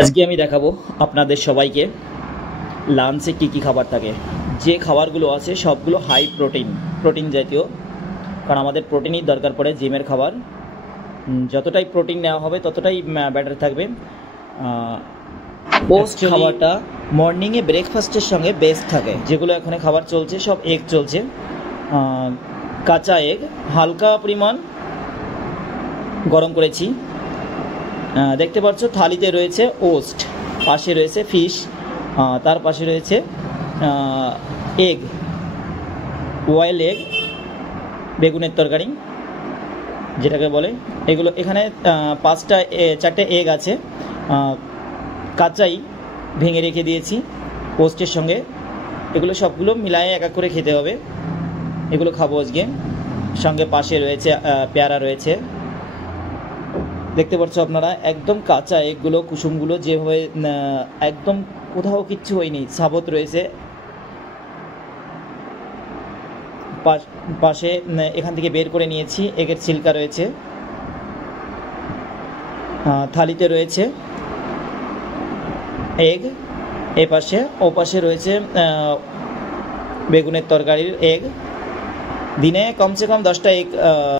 আজকে আমি দেখাবো আপনাদের সবাইকে লাঞ্চে কী কী খাবার থাকে। যে খাবারগুলো আছে সবগুলো হাই প্রোটিন জাতীয়, কারণ আমাদের প্রোটিনই দরকার পড়ে জিমের খাবার। যতটাই প্রোটিন নেওয়া হবে ততটাই ব্যাটার থাকবে। পোস্ট খাবারটা মর্নিংয়ে ব্রেকফাস্টের সঙ্গে বেস্ট থাকে। যেগুলো এখানে খাবার চলছে সব এগ চলছে, কাঁচা এগ হালকা পরিমাণ গরম করেছি। দেখতে পাচ্ছ থালিতে রয়েছে ওস্ট, পাশে রয়েছে ফিশ, তার পাশে রয়েছে এগ, বয়েল এগ, বেগুনের তরকারি যেটাকে বলে। এগুলো এখানে চারটে এগ আছে, কাঁচাই ভেঙে রেখে দিয়েছি ওস্টের সঙ্গে। এগুলো সবগুলো মিলায়ে এক এক করে খেতে হবে। এগুলো খাবো আজকে। সঙ্গে পাশে রয়েছে পেয়ারা রয়েছে। দেখতে পাচ্ছ আপনারা একদম কাঁচা এগগুলো, কুসুমগুলো যেভাবে একদম কোথাও কিচ্ছু হয়নি, সাবত রয়েছে। পাশে এখান থেকে বের করে নিয়েছি এগের ছিলকা রয়েছে। থালিতে রয়েছে এগ, এ পাশে ও পাশে রয়েছে বেগুনের তরকারির এগ। দিনে কমসে কম 10টা এগ